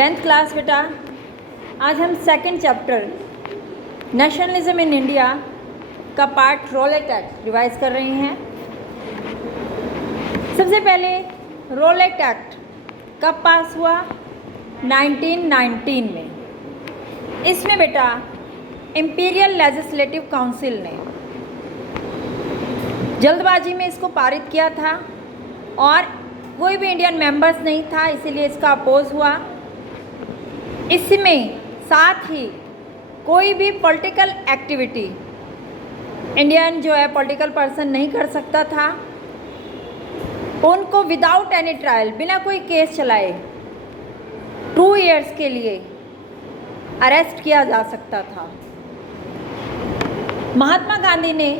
10th class बेटा, आज हम second chapter nationalism in India का पार्ट रोलेट एक्ट रिवाइज कर रहे हैं। सबसे पहले रोलेट एक्ट कब पास हुआ? 1919 में। इसमें बेटा इंपीरियल लेजिस्लेटिव काउंसिल ने जल्दबाजी में इसको पारित किया था और कोई भी इंडियन मेंबर्स नहीं था, इसीलिए इसका अपोज हुआ। इसमें साथ ही कोई भी पॉलिटिकल एक्टिविटी इंडियन जो है पॉलिटिकल पर्सन नहीं कर सकता था। उनको विदाउट एनी ट्रायल, बिना कोई केस चलाए 2 इयर्स के लिए अरेस्ट किया जा सकता था। महात्मा गांधी ने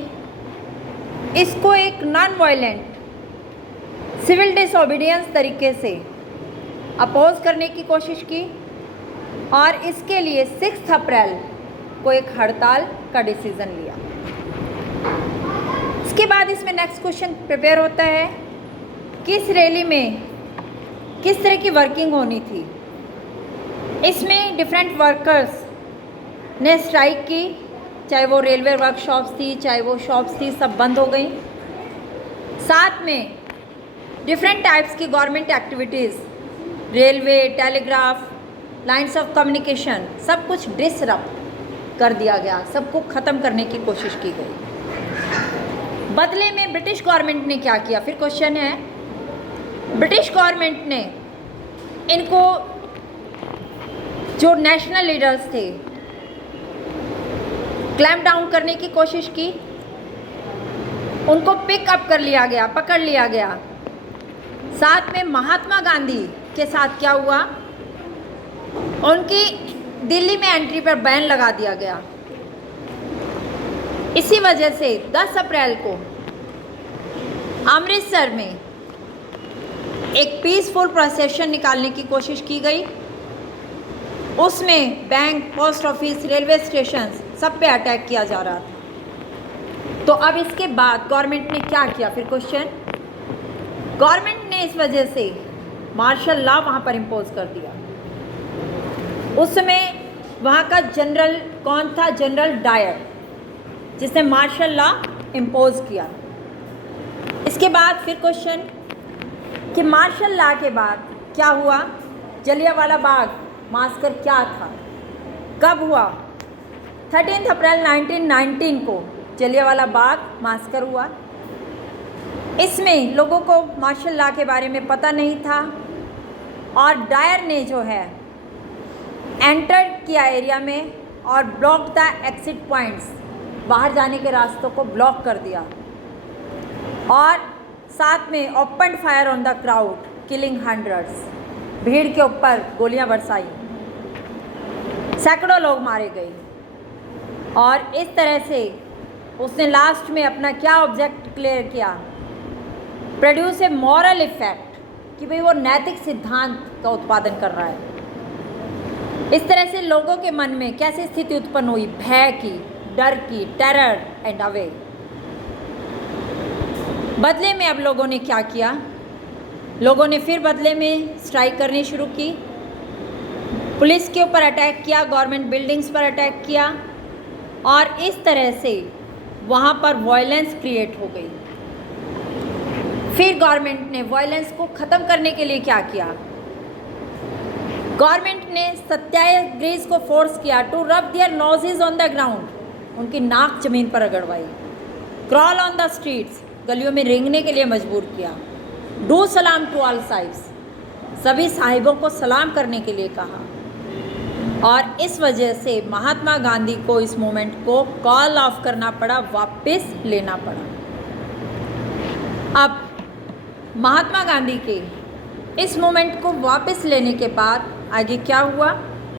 इसको एक नॉन वायलेंट सिविल डिसओबीडियंस तरीके से अपोज करने की कोशिश की और इसके लिए 6 अप्रैल को एक हड़ताल का डिसीजन लिया। इसके बाद इसमें नेक्स्ट क्वेश्चन प्रिपेयर होता है, किस रैली में किस तरह की वर्किंग होनी थी। इसमें डिफरेंट वर्कर्स ने स्ट्राइक की, चाहे वो रेलवे वर्कशॉप्स थी, चाहे वो शॉप्स थी, सब बंद हो गई। साथ में डिफरेंट टाइप्स की government activities, railway, telegraph, lines of communication, सब कुछ डिसरप्ट कर दिया गया, सबको ख़त्म करने की कोशिश की गई। बदले में ब्रिटिश गवर्नमेंट ने क्या किया? फिर क्वेश्चन है, ब्रिटिश गवर्नमेंट ने इनको जो नेशनल लीडर्स थे क्लैम्प डाउन करने की कोशिश की, उनको पिक अप कर लिया गया, पकड़ लिया गया। साथ में महात्मा गांधी के साथ क्या हुआ? उनकी दिल्ली में एंट्री पर बैन लगा दिया गया। इसी वजह से 10 अप्रैल को अमृतसर में एक पीसफुल प्रोसेशन निकालने की कोशिश की गई। उसमें bank, post office, railway station सब पे अटैक किया जा रहा था। तो अब इसके बाद गवर्नमेंट ने क्या किया? फिर क्वेश्चन, गवर्नमेंट ने इस वजह से मार्शल लॉ वहाँ पर इम्पोज कर दिया। उस समय वहाँ का जनरल कौन था? जनरल डायर, जिसने मार्शल लॉ इम्पोज किया। इसके बाद फिर क्वेश्चन कि मार्शल लॉ के बाद क्या हुआ? जलियांवाला बाग मास्कर क्या था, कब हुआ? 13 अप्रैल 1919 को जलियांवाला बाग मास्कर हुआ। इसमें लोगों को मार्शल लॉ के बारे में पता नहीं था और डायर ने जो है एंटर किया एरिया में और ब्लॉक द एक्सिट पॉइंट्स, बाहर जाने के रास्तों को ब्लॉक कर दिया और साथ में open fire on the crowd, killing hundreds, भीड़ के ऊपर गोलियां बरसाई, सैकड़ों लोग मारे गए। और इस तरह से उसने लास्ट में अपना क्या ऑब्जेक्ट क्लियर किया? प्रोड्यूस ए मॉरल इफेक्ट, कि भाई वो नैतिक सिद्धांत का उत्पादन कर रहा है। इस तरह से लोगों के मन में कैसी स्थिति उत्पन्न हुई? भय की, डर की, टेरर एंड अवे। बदले में अब लोगों ने क्या किया? लोगों ने फिर बदले में स्ट्राइक करनी शुरू की, पुलिस के ऊपर अटैक किया, गवर्नमेंट बिल्डिंग्स पर अटैक किया और इस तरह से वहाँ पर वायलेंस क्रिएट हो गई। फिर गवर्नमेंट ने वायलेंस को ख़त्म करने के लिए क्या किया? गवर्नमेंट ने सत्याग्रहीज को फोर्स किया to rub their noses on the ground, उनकी नाक जमीन पर रगड़वाई। क्रॉल ऑन द स्ट्रीट्स, गलियों में रेंगने के लिए मजबूर किया। डू सलाम टू ऑल साहिब्स, सभी साहिबों को सलाम करने के लिए कहा। और इस वजह से महात्मा गांधी को इस मूवमेंट को कॉल ऑफ करना पड़ा, वापस लेना पड़ा। अब महात्मा गांधी के इस मूवमेंट को वापस लेने के बाद आगे क्या हुआ?